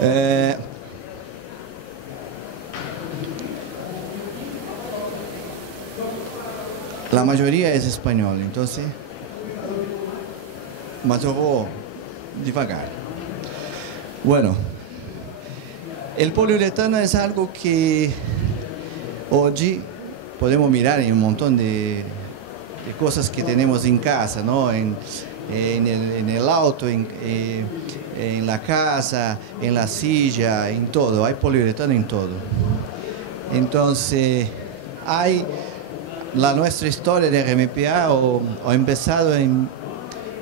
Eh, la mayoría es español, entonces, mas yo voy devagar. Bueno, el poliuretano es algo que hoy podemos mirar en un montón de cosas que tenemos en casa, ¿no? En el auto, en la casa, en la silla, en todo. Hay poliuretano en todo. Entonces, nuestra historia de RMPA ha empezado en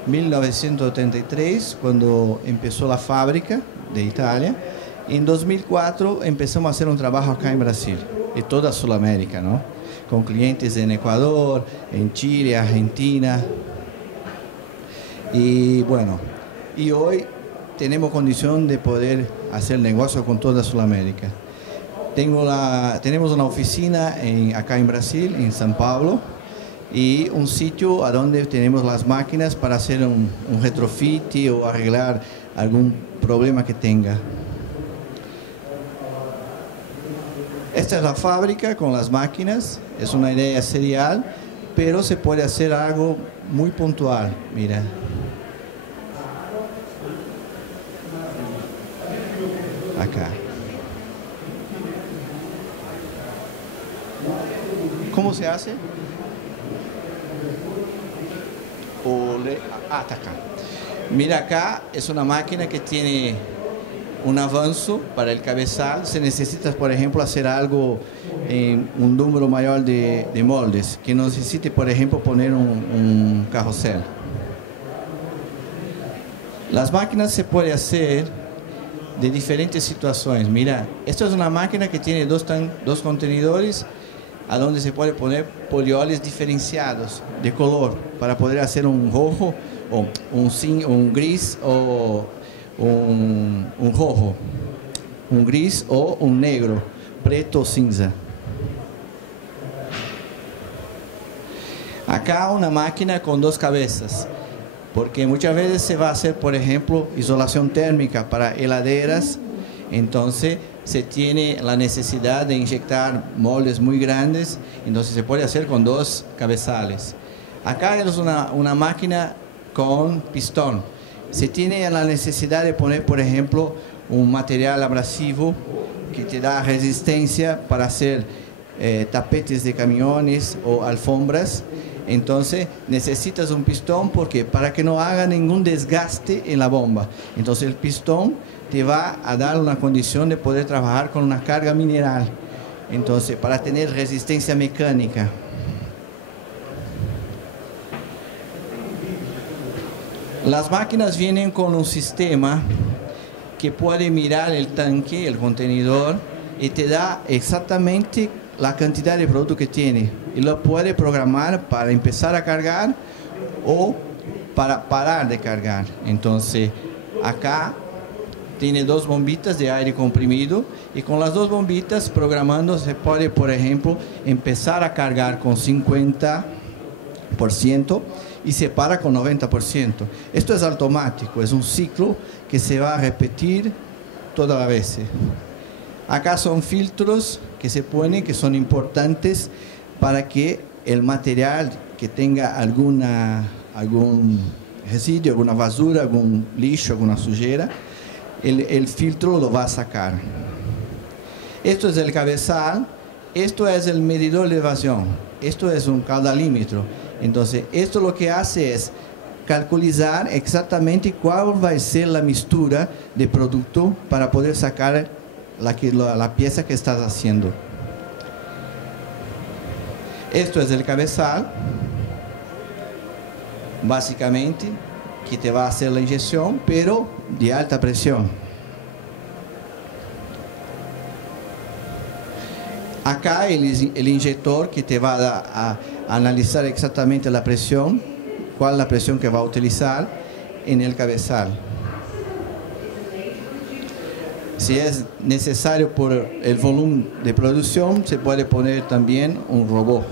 1983, cuando empezó la fábrica de Italia. En 2004 empezamos a hacer un trabajo acá en Brasil, en toda Sudamérica, ¿no? Con clientes en Ecuador, en Chile, Argentina. Y bueno, y hoy tenemos condición de poder hacer negocio con toda Sudamérica. Tenemos una oficina acá en Brasil, en São Paulo, y un sitio a donde tenemos las máquinas para hacer un retrofit o arreglar algún problema que tenga. Esta es la fábrica con las máquinas, es una idea serial, pero se puede hacer algo muy puntual, mira. Acá. ¿Cómo se hace? Está acá. Mira, acá es una máquina que tiene un avanzo para el cabezal. Se necesita, por ejemplo, hacer algo en un número mayor de moldes, que no necesite, por ejemplo, poner un carrusel. Las máquinas se puede hacer de diferentes situaciones. Mira, esto es una máquina que tiene dos contenedores a donde se puede poner polioles diferenciados de color para poder hacer un rojo o un gris o un rojo, un gris o un negro, preto o cinza. Acá una máquina con dos cabezas, porque muchas veces se va a hacer, por ejemplo, isolación térmica para heladeras. Entonces se tiene la necesidad de inyectar moldes muy grandes, entonces se puede hacer con dos cabezales. Acá es una máquina con pistón. Se tiene la necesidad de poner, por ejemplo, un material abrasivo que te da resistencia para hacer tapetes de camiones o alfombras. Entonces necesitas un pistón porque para que no haga ningún desgaste en la bomba. Entonces el pistón te va a dar una condición de poder trabajar con una carga mineral. Entonces, para tener resistencia mecánica. Las máquinas vienen con un sistema que puede mirar el tanque, el contenedor, y te da exactamente la cantidad de producto que tiene. Y lo puede programar para empezar a cargar o para parar de cargar. Entonces, acá tiene dos bombitas de aire comprimido y con las dos bombitas programando se puede, por ejemplo, empezar a cargar con 50% y se para con 90%. Esto es automático, es un ciclo que se va a repetir todas las veces. Acá son filtros que se ponen, que son importantes para que el material que tenga algún residuo, alguna basura, algún lixo, alguna sujeira, el filtro lo va a sacar. Esto es el cabezal, esto es el medidor de elevación, esto es un caudalímetro. Entonces, esto lo que hace es calcular exactamente cuál va a ser la mixtura de producto para poder sacar la pieza que estás haciendo. Esto es el cabezal, básicamente, que te va a hacer la inyección, pero de alta presión. Acá el inyector que te va a analizar exactamente la presión, cuál es la presión que va a utilizar en el cabezal. Si es necesario por el volumen de producción, se puede poner también un robot.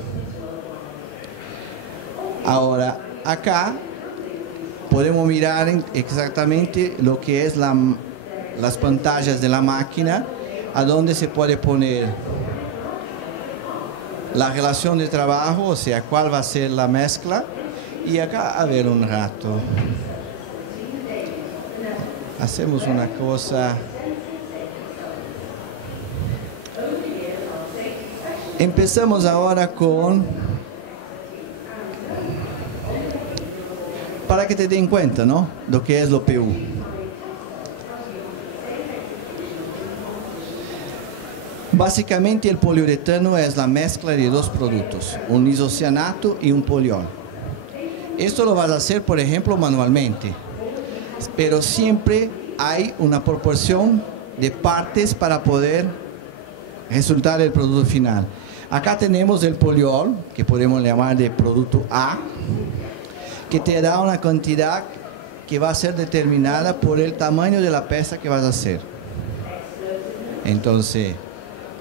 Ahora, acá podemos mirar exactamente lo que es la las pantallas de la máquina, a donde se puede poner la relación de trabajo, o sea, cuál va a ser la mezcla. Y acá, a ver un rato, hacemos una cosa. Empezamos ahora con, para que te den cuenta, ¿no?, lo que es lo PU. Básicamente el poliuretano es la mezcla de dos productos, un isocianato y un poliol. Esto lo vas a hacer, por ejemplo, manualmente, pero siempre hay una proporción de partes para poder resultar el producto final. Acá tenemos el poliol, que podemos llamar de producto A, que te da una cantidad que va a ser determinada por el tamaño de la pieza que vas a hacer. Entonces,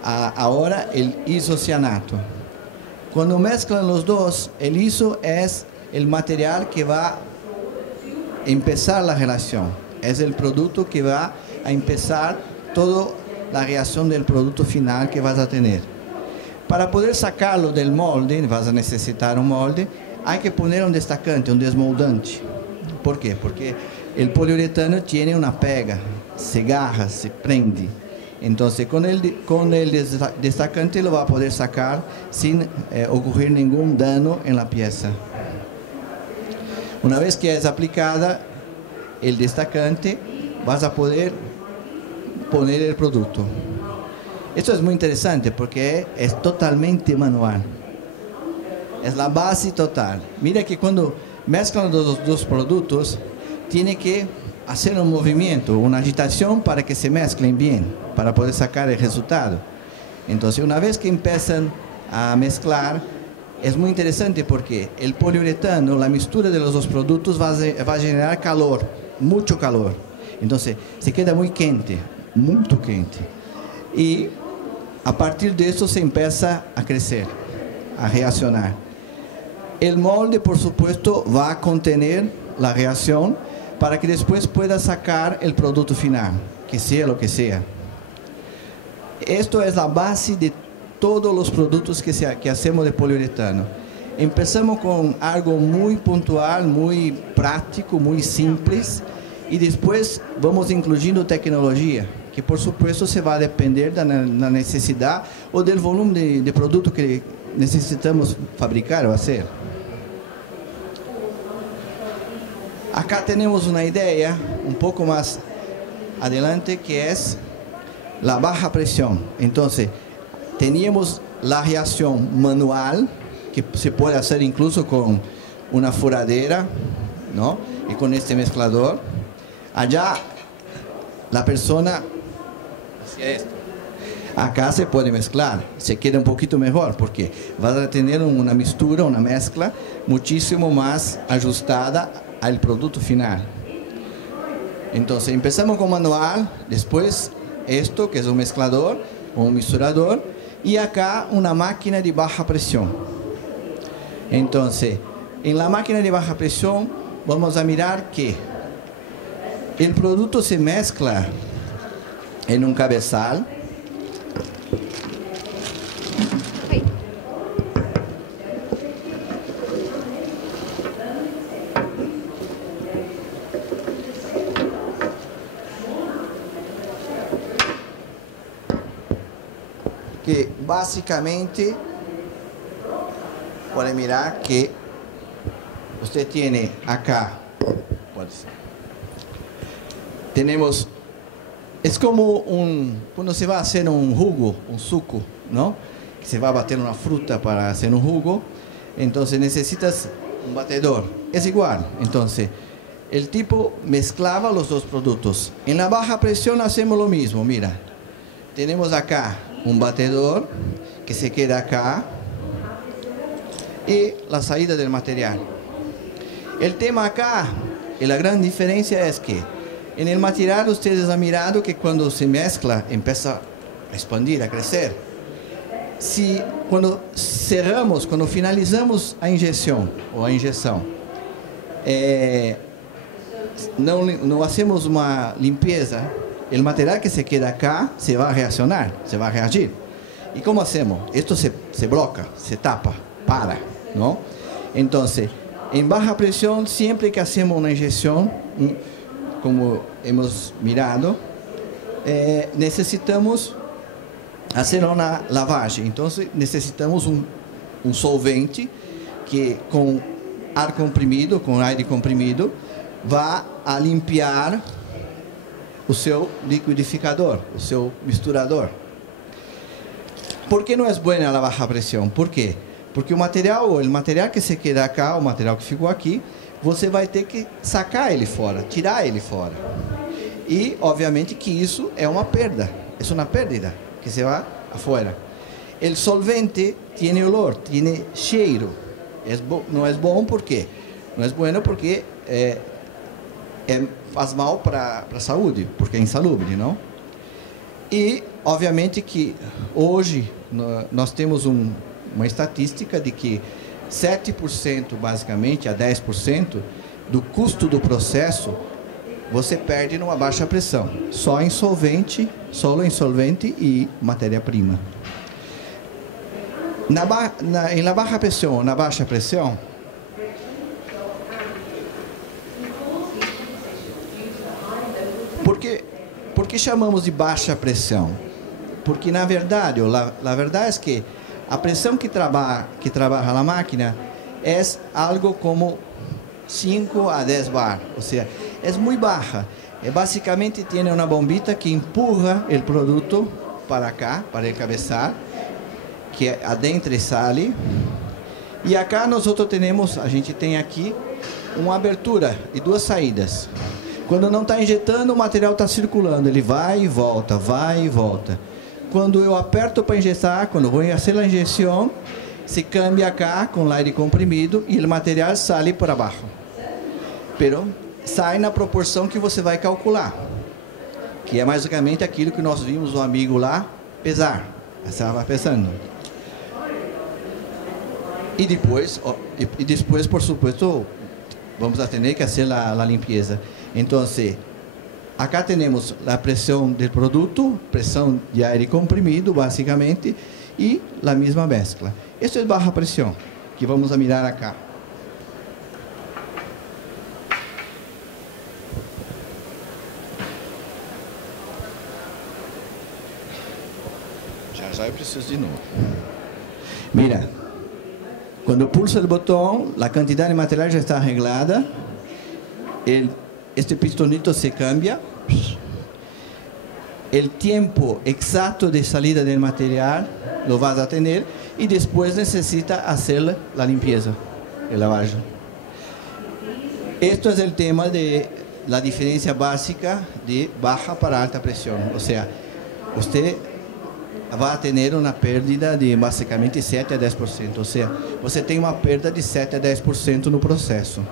ahora el isocianato. Cuando mezclan los dos, el iso es el material que va a empezar la relación. Es el producto que va a empezar toda la reacción del producto final que vas a tener. Para poder sacarlo del molde, vas a necesitar un molde, hay que poner un destacante, un desmoldante. ¿Por qué? Porque el poliuretano tiene una pega, se agarra, se prende. Entonces, con el destacante lo va a poder sacar sin ocurrir ningún daño en la pieza. Una vez que es aplicada el destacante, vas a poder poner el producto. Esto es muy interesante porque es totalmente manual. Es la base total. Mira que cuando mezclan los dos productos, tiene que hacer un movimiento, una agitación para que se mezclen bien, para poder sacar el resultado. Entonces, una vez que empiezan a mezclar, es muy interesante porque el poliuretano, la mixtura de los dos productos va a generar calor, mucho calor. Entonces, se queda muy quente, muy quente. Y a partir de eso se empieza a crecer, a reaccionar. El molde, por supuesto, va a contener la reacción para que después pueda sacar el producto final, que sea lo que sea. Esto es la base de todos los productos que hacemos de poliuretano. Empezamos con algo muy puntual, muy práctico, muy simples, y después vamos incluyendo tecnología, que por supuesto se va a depender de la necesidad o del volumen de producto que necesitamos fabricar o hacer. Acá tenemos una idea un poco más adelante, que es la baja presión. Entonces, teníamos la reacción manual, que se puede hacer incluso con una furadera, ¿no?, y con este mezclador. Allá la persona hacía esto. Acá se puede mezclar, se queda un poquito mejor porque vas a tener una mixtura, una mezcla muchísimo más ajustada al producto final. Entonces empezamos con manual, después esto que es un mezclador o un misturador, y acá una máquina de baja presión. Entonces, en la máquina de baja presión vamos a mirar que el producto se mezcla en un cabezal. Que básicamente puede mirar que usted tiene acá, tenemos, es como cuando se va a hacer un jugo, un suco, ¿no?, que se va a bater una fruta para hacer un jugo. Entonces necesitas un batedor, es igual. Entonces el tipo mezclaba los dos productos. En la baja presión hacemos lo mismo. Mira, tenemos acá un batedor que se queda acá y la salida del material. El tema acá, y la gran diferencia es que en el material ustedes han mirado que cuando se mezcla empieza a expandir, a crecer. Si cuando cerramos, cuando finalizamos a inyección o a inyección, no hacemos una limpieza, o material que se queda acá se va a reaccionar, se va a reagir. ¿Y cómo hacemos? Esto se bloquea, se tapa, para, ¿no? Entonces, en baja presión, siempre que hacemos una inyección, como hemos mirado, necesitamos hacer una lavagem. Entonces, necesitamos un solvente que con ar comprimido, com aire comprimido, vai a limpiar o seu liquidificador, o seu misturador. ¿Por qué no es buena la baja presión? ¿Por qué? Porque o material que se queda acá, o material que ficou aqui, você vai ter que sacar ele fora, tirar ele fora. E, obviamente, que isso é uma perda, é uma pérdida que se vai afuera. O solvente tem olor, tem cheiro. Não é bom porque não é bueno porque faz mal para a saúde, porque é insalubre, não? E, obviamente, que hoje nós temos uma estatística de que 7%, basicamente, a 10% do custo do processo você perde numa baixa pressão, solo em solvente e matéria-prima. Em la baja pressão, na baixa pressão, por que chamamos de baixa pressão? Porque, na verdade, a verdade é que a pressão que trabalha a máquina é algo como 5 a 10 bar, ou seja, é muito baixa. Basicamente, tem uma bombita que empurra o produto para cá, para o cabeçar, que adentra e sai. E acá a gente tem aqui uma abertura e duas saídas. Quando não está injetando, o material está circulando, ele vai e volta, vai e volta. Quando eu aperto para injetar, quando vou fazer a injeção, se cambia acá com aire comprimido e o material sai para baixo. Pero sai na proporção que você vai calcular, que é basicamente aquilo que nós vimos o amigo lá pesar. Estava pesando. E depois, por supuesto, vamos a ter que fazer a limpeza. Então, acá temos a pressão do produto, pressão de aire comprimido, basicamente, e a mesma mescla. Isso é baixa pressão, que vamos a mirar acá. Já eu preciso de novo. Mira, quando pulsa o botão, a quantidade de material já está arreglada. Este pistonito se cambia. O tempo exato de salida do material lo vas a tener e depois necessita fazer a limpeza, a lavagem. Este é o tema de la diferença básica de baixa para alta pressão. Ou seja, você vai ter uma perda de basicamente 7 a 10%. Ou seja, você tem uma perda de 7 a 10% no processo.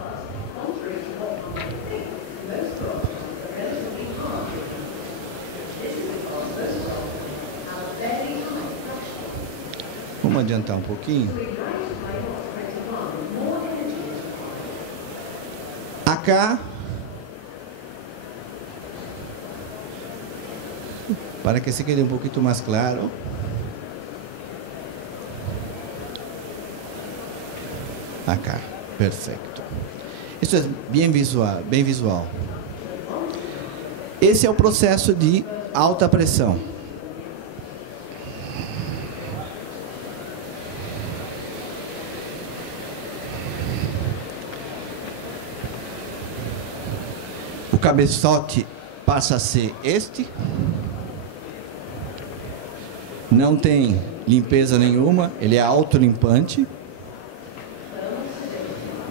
Vamos adiantar um pouquinho. Acá, para que se quede um pouquinho mais claro. Acá, perfeito. Isso é bem visual. Esse é o processo de alta pressão. O cabeçote passa a ser este. Não tem limpeza nenhuma, ele é autolimpante.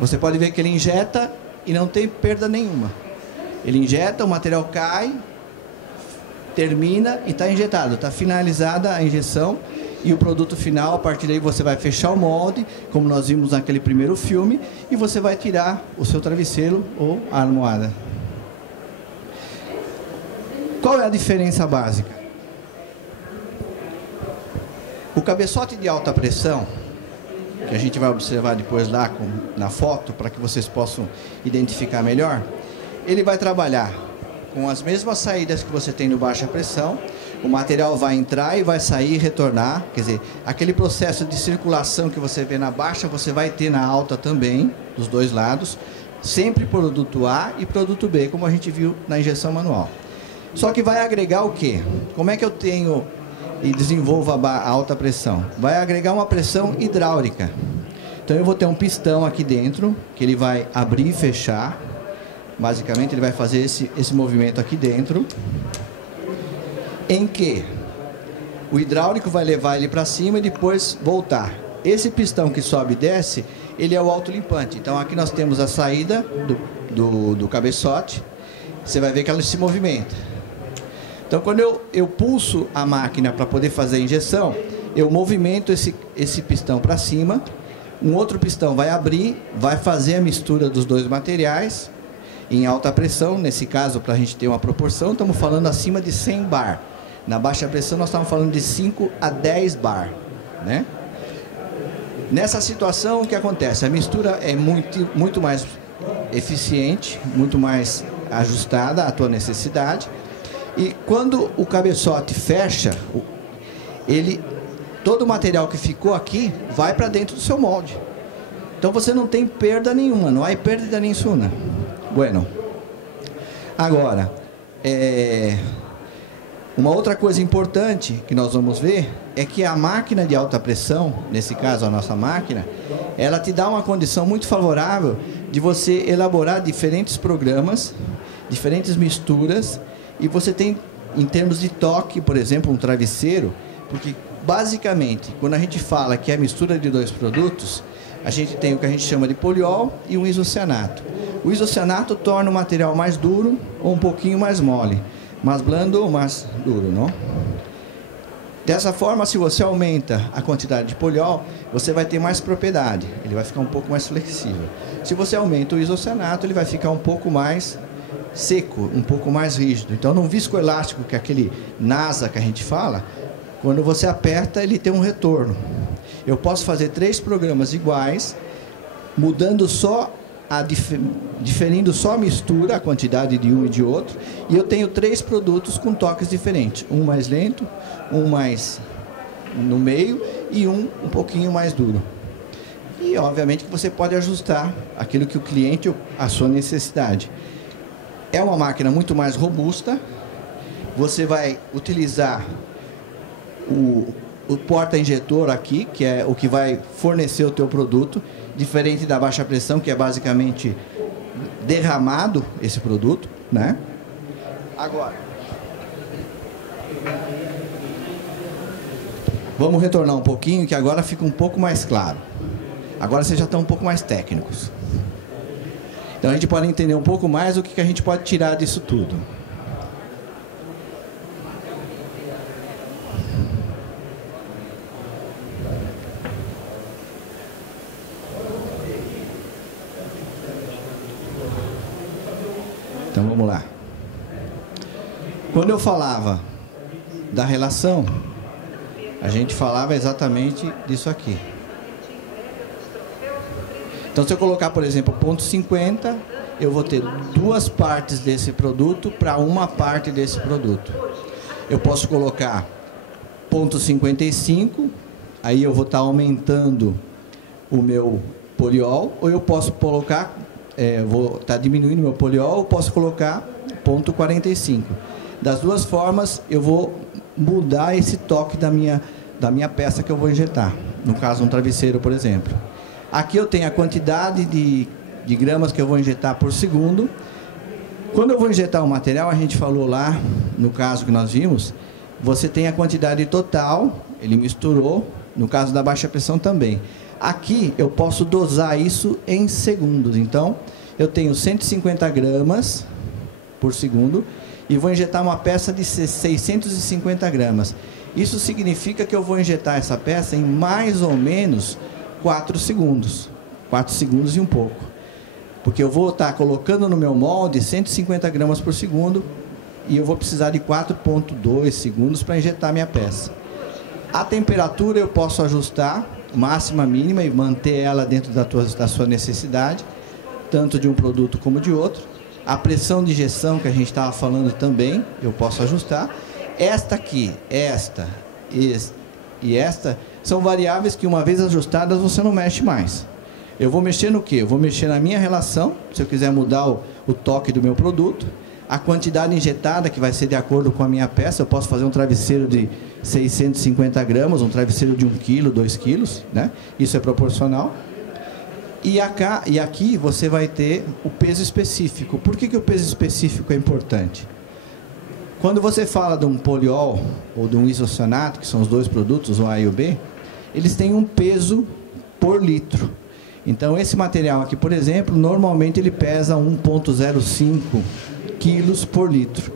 Você pode ver que ele injeta e não tem perda nenhuma. Ele injeta, o material cai, termina e está injetado. Está finalizada a injeção e o produto final, a partir daí você vai fechar o molde, como nós vimos naquele primeiro filme, e você vai tirar o seu travesseiro ou a almofada. Qual é a diferença básica? O cabeçote de alta pressão, que a gente vai observar depois lá na foto, para que vocês possam identificar melhor, ele vai trabalhar com as mesmas saídas que você tem no baixa pressão. O material vai entrar e vai sair e retornar. Quer dizer, aquele processo de circulação que você vê na baixa, você vai ter na alta também, dos dois lados. Sempre produto A e produto B, como a gente viu na injeção manual. Só que vai agregar o quê? Como é que eu tenho e desenvolvo a alta pressão? Vai agregar uma pressão hidráulica. Então eu vou ter um pistão aqui dentro, que ele vai abrir e fechar. Basicamente ele vai fazer esse movimento aqui dentro, em que o hidráulico vai levar ele para cima e depois voltar. Esse pistão que sobe e desce, ele é o autolimpante. Então aqui nós temos a saída do cabeçote. Você vai ver que ela se movimenta. Então quando eu pulso a máquina para poder fazer a injeção, eu movimento esse pistão para cima. Um outro pistão vai abrir, vai fazer a mistura dos dois materiais em alta pressão. Nesse caso, para a gente ter uma proporção, estamos falando acima de 100 bar. Na baixa pressão nós estamos falando de 5 a 10 bar, né? Nessa situação, o que acontece? A mistura é muito mais eficiente, muito mais ajustada à tua necessidade. E quando o cabeçote fecha, todo o material que ficou aqui vai para dentro do seu molde. Então você não tem perda nenhuma, não há perda nenhuma. Bueno. Agora, uma outra coisa importante que nós vamos ver é que a máquina de alta pressão, nesse caso a nossa máquina, ela te dá uma condição muito favorável de você elaborar diferentes programas, diferentes misturas, e você tem, em termos de toque, por exemplo, um travesseiro, porque basicamente, quando a gente fala que é a mistura de dois produtos, a gente tem o que a gente chama de poliol e um isocianato. O isocianato torna o material mais duro ou um pouquinho mais mole, mais blando ou mais duro, não? Dessa forma, se você aumenta a quantidade de poliol, você vai ter mais propriedade, ele vai ficar um pouco mais flexível. Se você aumenta o isocianato, ele vai ficar um pouco mais seco, um pouco mais rígido. Então, no viscoelástico, que é aquele NASA que a gente fala, quando você aperta, ele tem um retorno. Eu posso fazer 3 programas iguais, mudando só diferindo só a mistura, a quantidade de um e de outro, e eu tenho 3 produtos com toques diferentes, um mais lento, um mais no meio e um pouquinho mais duro. E obviamente que você pode ajustar aquilo que o cliente, a sua necessidade. É uma máquina muito mais robusta. Você vai utilizar o porta-injetor aqui, que é o que vai fornecer o teu produto, diferente da baixa pressão, que é basicamente derramado esse produto, né? Agora, vamos retornar um pouquinho, que agora fica um pouco mais claro. Agora vocês já estão um pouco mais técnicos. Então a gente pode entender um pouco mais o que a gente pode tirar disso tudo. Então vamos lá. Quando eu falava da relação, a gente falava exatamente disso aqui. Então se eu colocar, por exemplo, ponto 50, eu vou ter 2 partes desse produto para uma parte desse produto. Eu posso colocar ponto 55, aí eu vou estar aumentando o meu poliol, ou eu posso colocar, vou estar diminuindo o meu poliol, ou posso colocar ponto 45. Das duas formas, eu vou mudar esse toque da minha peça que eu vou injetar. No caso, um travesseiro, por exemplo. Aqui eu tenho a quantidade de gramas que eu vou injetar por segundo. Quando eu vou injetar o material, a gente falou lá, no caso que nós vimos, você tem a quantidade total, ele misturou, no caso da baixa pressão também. Aqui eu posso dosar isso em segundos. Então, eu tenho 150 gramas por segundo e vou injetar uma peça de 650 gramas. Isso significa que eu vou injetar essa peça em mais ou menos 4 segundos. 4 segundos e um pouco. Porque eu vou estar colocando no meu molde 150 gramas por segundo e eu vou precisar de 4,2 segundos para injetar minha peça. A temperatura eu posso ajustar, máxima, mínima, e manter ela dentro da sua necessidade, tanto de um produto como de outro. A pressão de injeção que a gente estava falando também, eu posso ajustar. Esta aqui, esta e esta, são variáveis que uma vez ajustadas você não mexe mais. Eu vou mexer no quê? Eu vou mexer na minha relação, se eu quiser mudar o toque do meu produto, a quantidade injetada, que vai ser de acordo com a minha peça. Eu posso fazer um travesseiro de 650 gramas, um travesseiro de 1 kg, 2 kg, né? Isso é proporcional. E aqui você vai ter o peso específico. Por que o peso específico é importante? Quando você fala de um poliol ou de um isocianato, que são os dois produtos, o A e o B, eles têm um peso por litro. Então, esse material aqui, por exemplo, normalmente ele pesa 1,05 quilos por litro.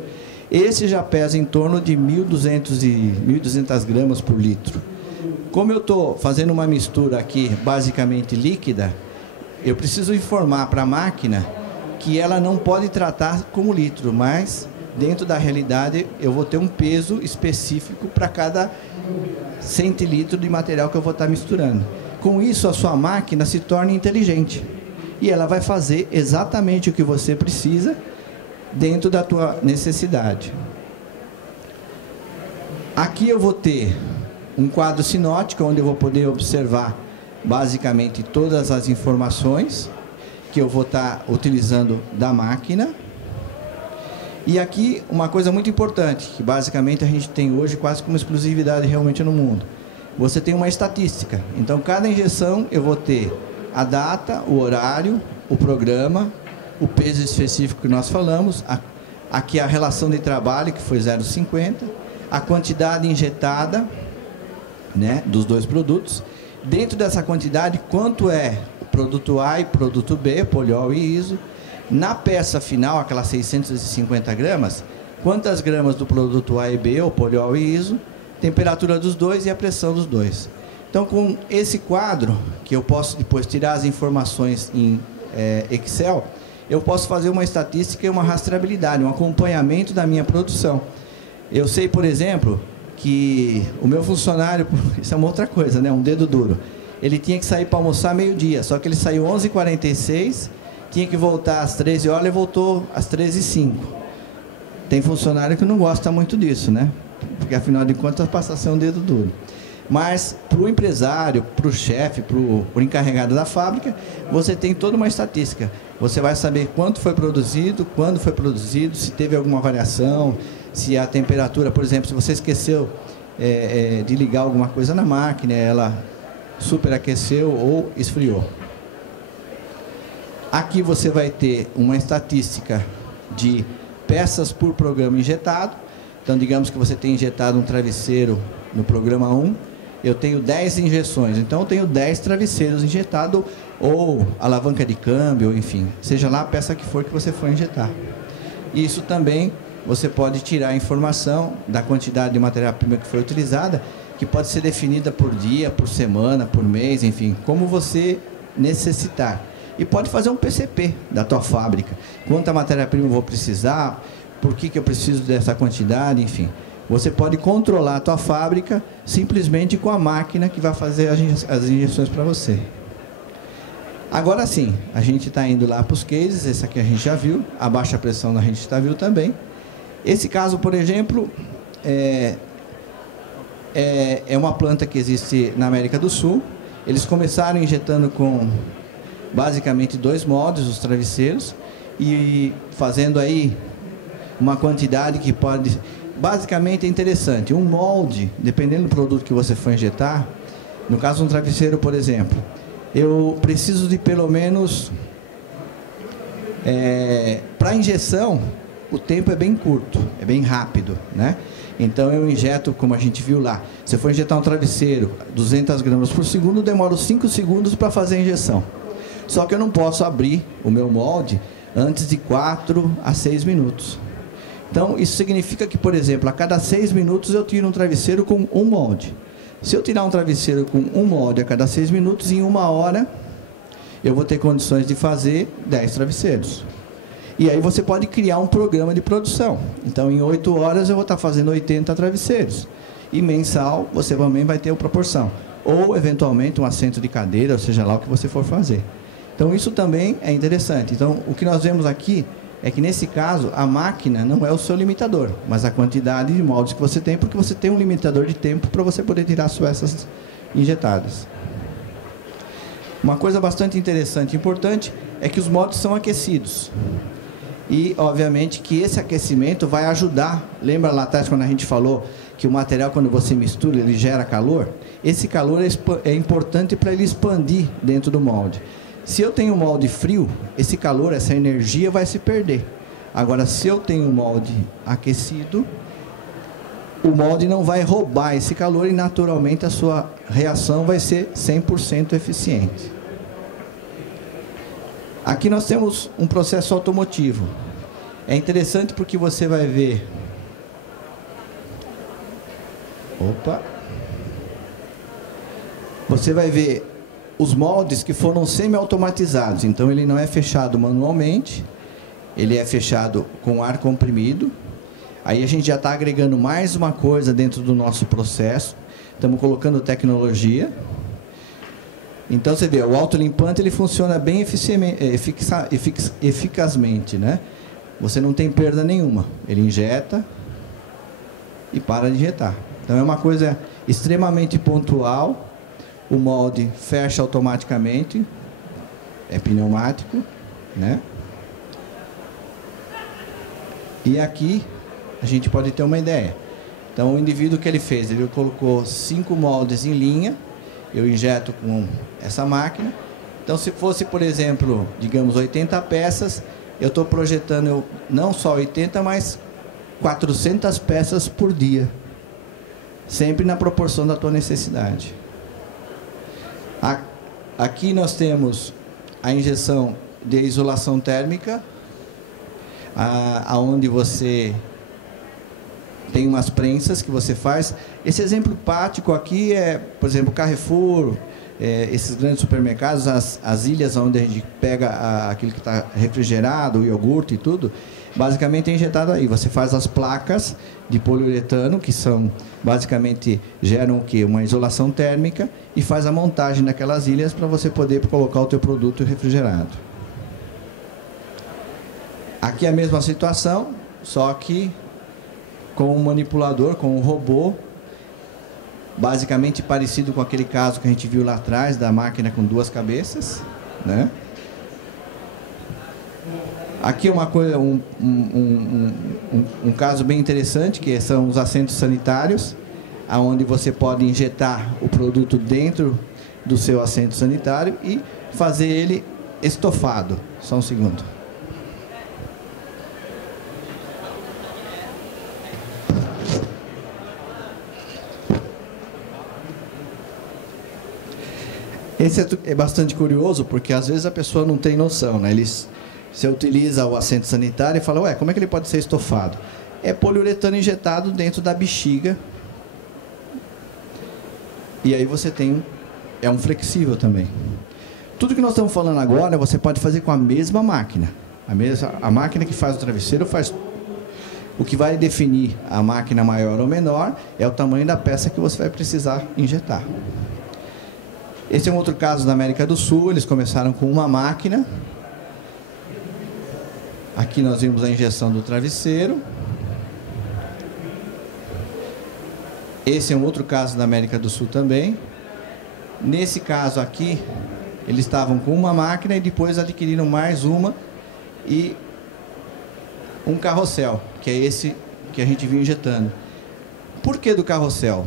Esse já pesa em torno de 1.200 gramas por litro. Como eu estou fazendo uma mistura aqui basicamente líquida, eu preciso informar para a máquina que ela não pode tratar como litro, mas dentro da realidade eu vou ter um peso específico para cada centilitro de material que eu vou estar misturando. Com isso, a sua máquina se torna inteligente e ela vai fazer exatamente o que você precisa dentro da tua necessidade. Aqui eu vou ter um quadro sinótico, onde eu vou poder observar basicamente todas as informações que eu vou estar utilizando da máquina. E aqui uma coisa muito importante, que basicamente a gente tem hoje quase como exclusividade realmente no mundo. Você tem uma estatística. Então, cada injeção eu vou ter a data, o horário, o programa, o peso específico que nós falamos, aqui a relação de trabalho, que foi 0,50, a quantidade injetada, né, dos dois produtos. Dentro dessa quantidade, quanto é o produto A e produto B, poliol e iso. Na peça final, aquelas 650 gramas, quantas gramas do produto A e B, ou poliol e iso, temperatura dos dois e a pressão dos dois. Então, com esse quadro, que eu posso depois tirar as informações em Excel, eu posso fazer uma estatística e uma rastreabilidade, um acompanhamento da minha produção. Eu sei, por exemplo, que o meu funcionário, isso é uma outra coisa, né? Um dedo duro. Ele tinha que sair para almoçar meio-dia, só que ele saiu 11h46, tinha que voltar às 13 horas e voltou às 13h05. Tem funcionário que não gosta muito disso, né? Porque afinal de contas passa a ser um dedo duro. Mas para o empresário, para o chefe, para o encarregado da fábrica, você tem toda uma estatística. Você vai saber quanto foi produzido, quando foi produzido, se teve alguma variação, se a temperatura, por exemplo, se você esqueceu de ligar alguma coisa na máquina, ela superaqueceu ou esfriou. Aqui você vai ter uma estatística de peças por programa injetado. Então, digamos que você tem injetado um travesseiro no programa 1, eu tenho 10 injeções, então eu tenho 10 travesseiros injetados, ou alavanca de câmbio, enfim, seja lá a peça que for que você for injetar. Isso também você pode tirar a informação da quantidade de matéria-prima que foi utilizada, que pode ser definida por dia, por semana, por mês, enfim, como você necessitar. E pode fazer um PCP da tua fábrica. Quanta matéria-prima eu vou precisar, por que eu preciso dessa quantidade, enfim. Você pode controlar a tua fábrica simplesmente com a máquina que vai fazer as injeções para você. Agora sim, a gente está indo lá para os cases. Esse aqui a gente já viu, a baixa pressão a gente já viu também. Esse caso, por exemplo, é uma planta que existe na América do Sul. Eles começaram injetando com basicamente 2 moldes, os travesseiros, e fazendo aí uma quantidade que pode... Basicamente é interessante, um molde, dependendo do produto que você for injetar, no caso um travesseiro, por exemplo, eu preciso de pelo menos, para injeção, o tempo é bem curto, é bem rápido, né? Então eu injeto, como a gente viu lá, se eu for injetar um travesseiro, 200 gramas por segundo, demora 5 segundos para fazer a injeção. Só que eu não posso abrir o meu molde antes de 4 a 6 minutos. Então, isso significa que, por exemplo, a cada 6 minutos eu tiro um travesseiro com um molde. Se eu tirar um travesseiro com um molde a cada 6 minutos, em 1 hora, eu vou ter condições de fazer 10 travesseiros. E aí você pode criar um programa de produção. Então, em 8 horas eu vou estar fazendo 80 travesseiros. E mensal, você também vai ter a proporção. Ou, eventualmente, um assento de cadeira, ou seja lá o que você for fazer. Então, isso também é interessante. Então, o que nós vemos aqui é que nesse caso a máquina não é o seu limitador, mas a quantidade de moldes que você tem, porque você tem um limitador de tempo para você poder tirar as peças injetadas. Uma coisa bastante interessante e importante é que os moldes são aquecidos. E, obviamente, que esse aquecimento vai ajudar. Lembra lá atrás quando a gente falou que o material, quando você mistura, ele gera calor? Esse calor é importante para ele expandir dentro do molde. Se eu tenho um molde frio, esse calor, essa energia vai se perder. Agora, se eu tenho um molde aquecido, o molde não vai roubar esse calor e, naturalmente, a sua reação vai ser 100% eficiente. Aqui nós temos um processo automotivo. É interessante porque você vai ver... Opa! Você vai ver os moldes que foram semi-automatizados. Então, ele não é fechado manualmente, ele é fechado com ar comprimido. Aí a gente já está agregando mais uma coisa dentro do nosso processo. Estamos colocando tecnologia. Então, você vê, o autolimpante ele funciona bem eficazmente, né? Você não tem perda nenhuma. Ele injeta e para de injetar. Então, é uma coisa extremamente pontual. O molde fecha automaticamente. É pneumático, né? E aqui a gente pode ter uma ideia. Então, o indivíduo que ele fez, ele colocou 5 moldes em linha. Eu injeto com essa máquina. Então, se fosse, por exemplo, digamos 80 peças, eu estou projetando não só 80, mas 400 peças por dia. Sempre na proporção da tua necessidade. Aqui nós temos a injeção de isolação térmica, aonde você tem umas prensas que você faz. Esse exemplo prático aqui é, por exemplo, Carrefour, esses grandes supermercados, as ilhas onde a gente pega aquilo que está refrigerado, o iogurte e tudo, basicamente é injetado aí. Você faz as placas de poliuretano, que são, basicamente, geram o quê? Uma isolação térmica, e faz a montagem daquelas ilhas para você poder colocar o teu produto refrigerado. Aqui é a mesma situação, só que com um manipulador, com um robô, basicamente parecido com aquele caso que a gente viu lá atrás, da máquina com 2 cabeças, né? Aqui é uma coisa, um caso bem interessante, que são os assentos sanitários, onde você pode injetar o produto dentro do seu assento sanitário e fazer ele estofado. Só um segundo. Esse é bastante curioso, porque às vezes a pessoa não tem noção, né? Você utiliza o assento sanitário e fala, ué, como é que ele pode ser estofado? É poliuretano injetado dentro da bexiga. E aí você tem, é um flexível também. Tudo que nós estamos falando agora, você pode fazer com a mesma máquina. A máquina que faz o travesseiro faz... O que vai definir a máquina maior ou menor é o tamanho da peça que você vai precisar injetar. Esse é um outro caso da América do Sul. Eles começaram com uma máquina. Aqui nós vimos a injeção do travesseiro. Esse é um outro caso da América do Sul também. Nesse caso aqui, eles estavam com uma máquina e depois adquiriram mais uma e um carrossel, que é esse que a gente viu injetando. Por que do carrossel?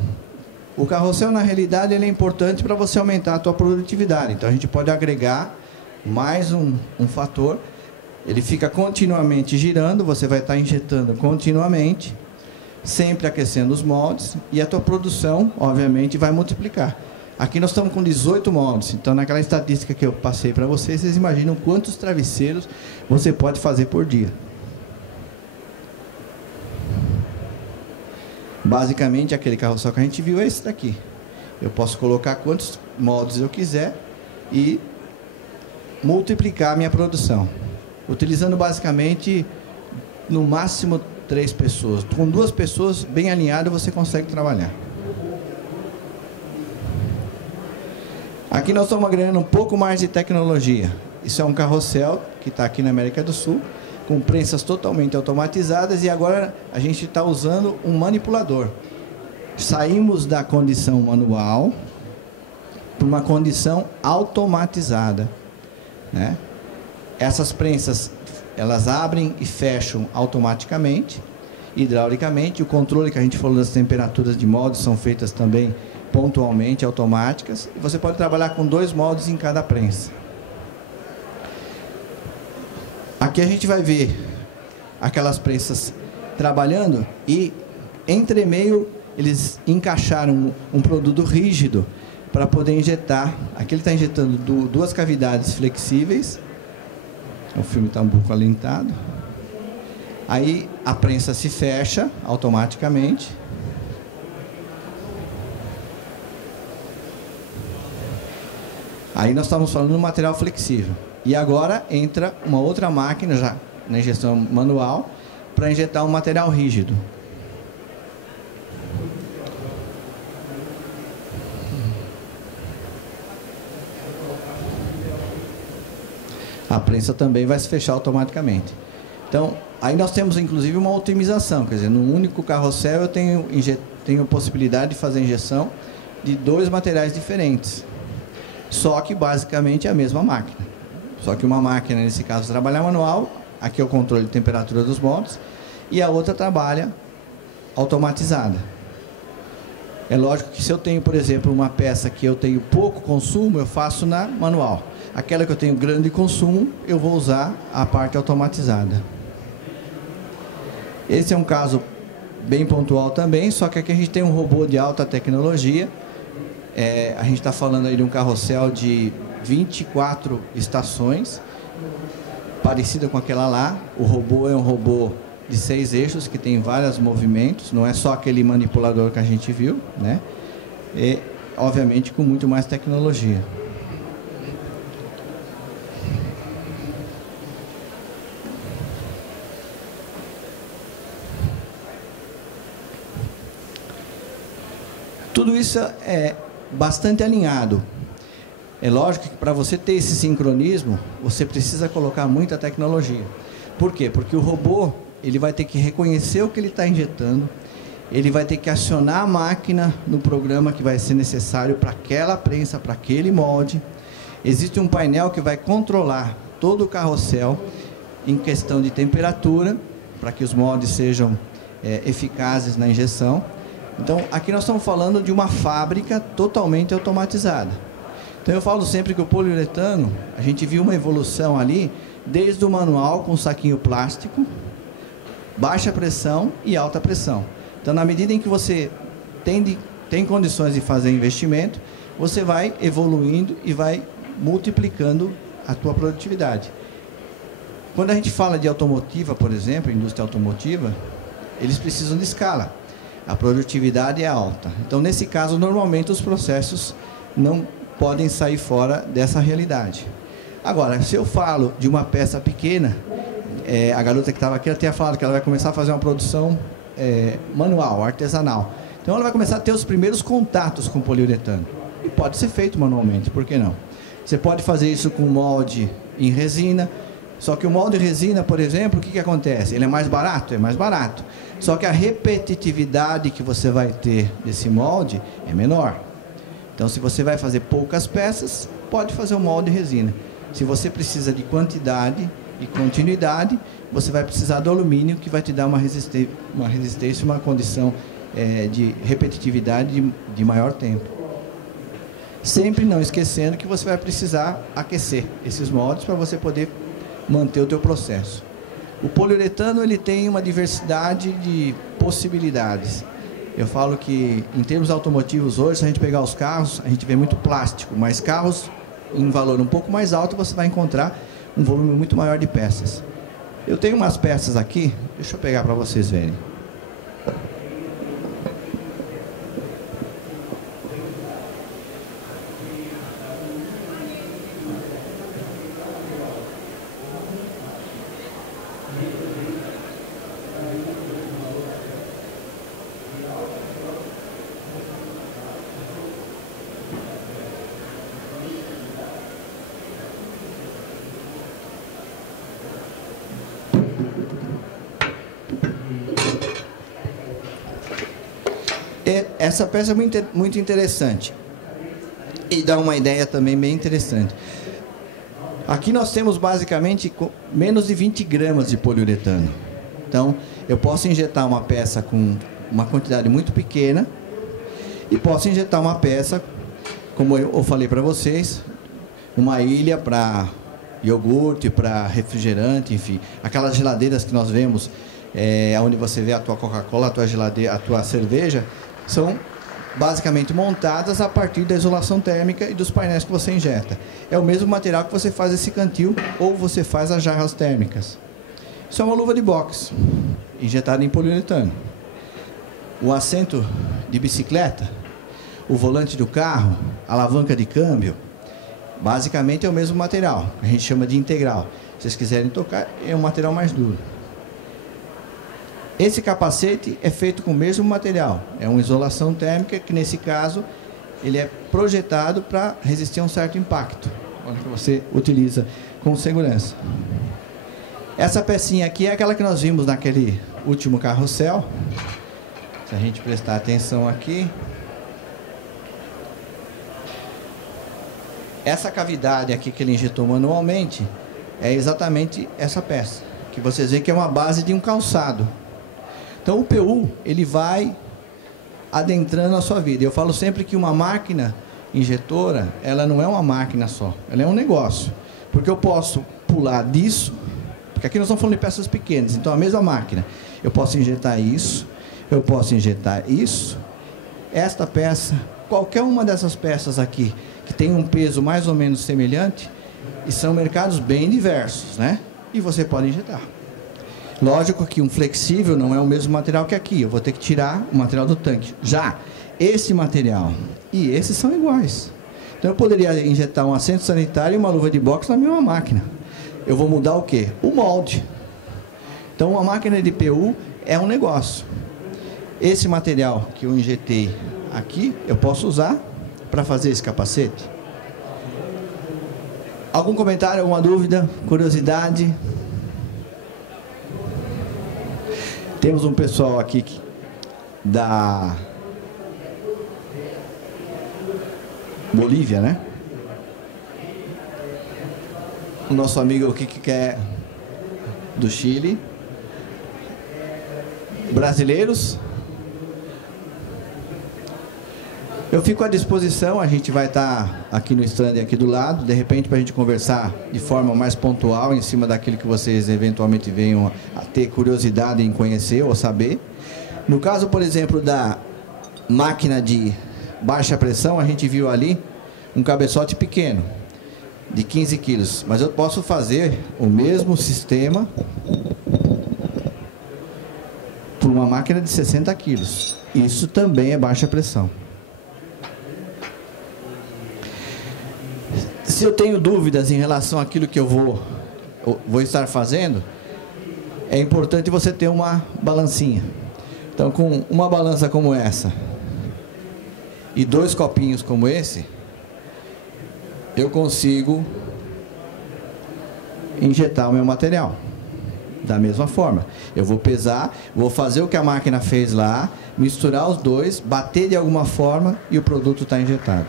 O carrossel, na realidade, ele é importante para você aumentar a tua produtividade. Então, a gente pode agregar mais um fator. Ele fica continuamente girando, você vai estar injetando continuamente, sempre aquecendo os moldes, e a tua produção, obviamente, vai multiplicar. Aqui nós estamos com 18 moldes, então naquela estatística que eu passei para vocês, vocês imaginam quantos travesseiros você pode fazer por dia. Basicamente, aquele carrossel que a gente viu é esse daqui. Eu posso colocar quantos moldes eu quiser e multiplicar a minha produção. Utilizando basicamente, no máximo, 3 pessoas. Com 2 pessoas bem alinhadas, você consegue trabalhar. Aqui nós estamos agregando um pouco mais de tecnologia. Isso é um carrossel que está aqui na América do Sul. com prensas totalmente automatizadas, e agora a gente está usando um manipulador. Saímos da condição manual para uma condição automatizada, né? Essas prensas, elas abrem e fecham automaticamente, hidraulicamente. O controle que a gente falou das temperaturas de moldes são feitas também pontualmente, automáticas. E você pode trabalhar com 2 moldes em cada prensa. Aqui a gente vai ver aquelas prensas trabalhando, e entre meio eles encaixaram um produto rígido para poder injetar. Aqui ele está injetando 2 cavidades flexíveis. O filme está um pouco alentado. Aí a prensa se fecha automaticamente. Aí nós estamos falando de um material flexível. E agora entra uma outra máquina, já na injeção manual, para injetar um material rígido. A prensa também vai se fechar automaticamente. Então, aí nós temos inclusive uma otimização, quer dizer, no único carrossel eu tenho possibilidade de fazer injeção de 2 materiais diferentes. Só que basicamente é a mesma máquina. Só que uma máquina, nesse caso, trabalha manual, aqui é o controle de temperatura dos moldes, e a outra trabalha automatizada. É lógico que se eu tenho, por exemplo, uma peça que eu tenho pouco consumo, eu faço na manual. Aquela que eu tenho grande consumo, eu vou usar a parte automatizada. Esse é um caso bem pontual também, só que aqui a gente tem um robô de alta tecnologia. A gente está falando aí de um carrossel de 24 estações, parecida com aquela lá. O robô é um robô de 6 eixos, que tem vários movimentos, não é só aquele manipulador que a gente viu, né? E, obviamente, com muito mais tecnologia. Tudo isso é bastante alinhado. É lógico que para você ter esse sincronismo, você precisa colocar muita tecnologia. Por quê? Porque o robô, ele vai ter que reconhecer o que ele está injetando, ele vai ter que acionar a máquina no programa que vai ser necessário para aquela prensa, para aquele molde. Existe um painel que vai controlar todo o carrossel em questão de temperatura, para que os moldes sejam eficazes na injeção. Então, aqui nós estamos falando de uma fábrica totalmente automatizada. Então, eu falo sempre que o poliuretano, a gente viu uma evolução ali, desde o manual com saquinho plástico, baixa pressão e alta pressão. Então, na medida em que você tem condições de fazer investimento, você vai evoluindo e vai multiplicando a tua produtividade. Quando a gente fala de automotiva, por exemplo, indústria automotiva, eles precisam de escala. A produtividade é alta. Então, nesse caso, normalmente os processos não podem sair fora dessa realidade. Agora, se eu falo de uma peça pequena, a garota que estava aqui, ela tinha falado que ela vai começar a fazer uma produção manual, artesanal. Então, ela vai começar a ter os primeiros contatos com poliuretano. E pode ser feito manualmente, por que não? Você pode fazer isso com molde em resina. Só que o molde de resina, por exemplo, o que acontece? Ele é mais barato? É mais barato. Só que a repetitividade que você vai ter desse molde é menor. Então, se você vai fazer poucas peças, pode fazer o molde de resina. Se você precisa de quantidade e continuidade, você vai precisar do alumínio, que vai te dar uma resistência, uma condição de repetitividade de maior tempo. Sempre não esquecendo que você vai precisar aquecer esses moldes para você poder manter o teu processo. O poliuretano, ele tem uma diversidade de possibilidades. Eu falo que, em termos automotivos hoje, se a gente pegar os carros, a gente vê muito plástico, mas carros em valor um pouco mais alto, você vai encontrar um volume muito maior de peças. Eu tenho umas peças aqui, deixa eu pegar para vocês verem. Essa peça é muito interessante e dá uma ideia também bem interessante. Aqui nós temos basicamente menos de 20 gramas de poliuretano. Então, eu posso injetar uma peça com uma quantidade muito pequena e posso injetar uma peça, como eu falei para vocês, uma ilha para iogurte, para refrigerante, enfim. Aquelas geladeiras que nós vemos, onde você vê a tua Coca-Cola, a tua geladeira, a tua cerveja, são basicamente montadas a partir da isolação térmica e dos painéis que você injeta. É o mesmo material que você faz esse cantil ou você faz as jarras térmicas. Isso é uma luva de boxe, injetada em poliuretano. O assento de bicicleta, o volante do carro, a alavanca de câmbio, basicamente é o mesmo material, a gente chama de integral. Se vocês quiserem tocar, é um material mais duro. Esse capacete é feito com o mesmo material, é uma isolação térmica que, nesse caso, ele é projetado para resistir a um certo impacto, onde você utiliza com segurança. Essa pecinha aqui é aquela que nós vimos naquele último carrossel. Se a gente prestar atenção aqui, essa cavidade aqui que ele injetou manualmente é exatamente essa peça, que vocês veem que é uma base de um calçado. Então o PU, ele vai adentrando a sua vida. Eu falo sempre que uma máquina injetora, ela não é uma máquina só, ela é um negócio. Porque eu posso pular disso, porque aqui nós estamos falando de peças pequenas, então a mesma máquina, eu posso injetar isso, eu posso injetar isso, esta peça, qualquer uma dessas peças aqui, que tem um peso mais ou menos semelhante, e são mercados bem diversos, né? E você pode injetar. Lógico que um flexível não é o mesmo material que aqui, eu vou ter que tirar o material do tanque. Já esse material e esses são iguais. Então eu poderia injetar um assento sanitário e uma luva de boxe na mesma máquina. Eu vou mudar o quê? O molde. Então uma máquina de PU é um negócio. Esse material que eu injetei aqui, eu posso usar para fazer esse capacete. Algum comentário, alguma dúvida, curiosidade? Temos um pessoal aqui da Bolívia, né? O nosso amigo aqui que é do Chile. Brasileiros. Eu fico à disposição, a gente vai estar aqui no stand aqui do lado, de repente para a gente conversar de forma mais pontual em cima daquilo que vocês eventualmente venham a ter curiosidade em conhecer ou saber. No caso, por exemplo, da máquina de baixa pressão, a gente viu ali um cabeçote pequeno, de 15 quilos, mas eu posso fazer o mesmo sistema por uma máquina de 60 quilos. Isso também é baixa pressão. Se eu tenho dúvidas em relação àquilo que eu vou estar fazendo, é importante você ter uma balancinha. Então, com uma balança como essa e 2 copinhos como esse, eu consigo injetar o meu material. Da mesma forma, eu vou pesar, vou fazer o que a máquina fez lá, misturar os dois, bater de alguma forma e o produto está injetado.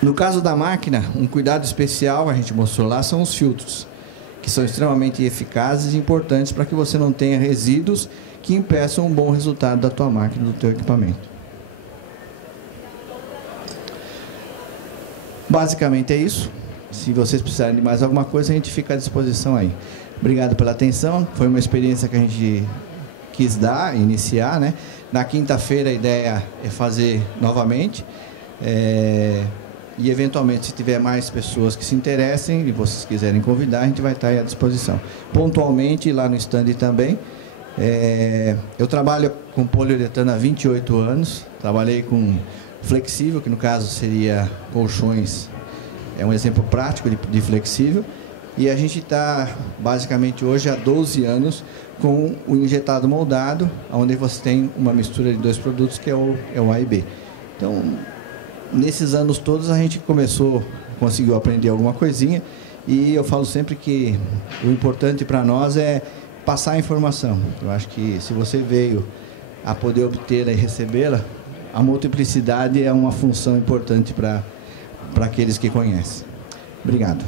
No caso da máquina, um cuidado especial, a gente mostrou lá, são os filtros, que são extremamente eficazes e importantes para que você não tenha resíduos que impeçam um bom resultado da tua máquina, do teu equipamento. Basicamente é isso. Se vocês precisarem de mais alguma coisa, a gente fica à disposição aí. Obrigado pela atenção, foi uma experiência que a gente quis dar, iniciar, né? Na quinta-feira a ideia é fazer novamente. E eventualmente, se tiver mais pessoas que se interessem e vocês quiserem convidar, a gente vai estar aí à disposição. Pontualmente, lá no stand também. Eu trabalho com poliuretano há 28 anos, trabalhei com flexível, que no caso seria colchões, é um exemplo prático de flexível, e a gente está basicamente hoje há 12 anos com o injetado moldado, onde você tem uma mistura de 2 produtos, que é o A e B. Então, nesses anos todos a gente conseguiu aprender alguma coisinha, e eu falo sempre que o importante para nós é passar a informação. Eu acho que se você veio a poder obtê-la e recebê-la, a multiplicidade é uma função importante para aqueles que conhecem. Obrigado.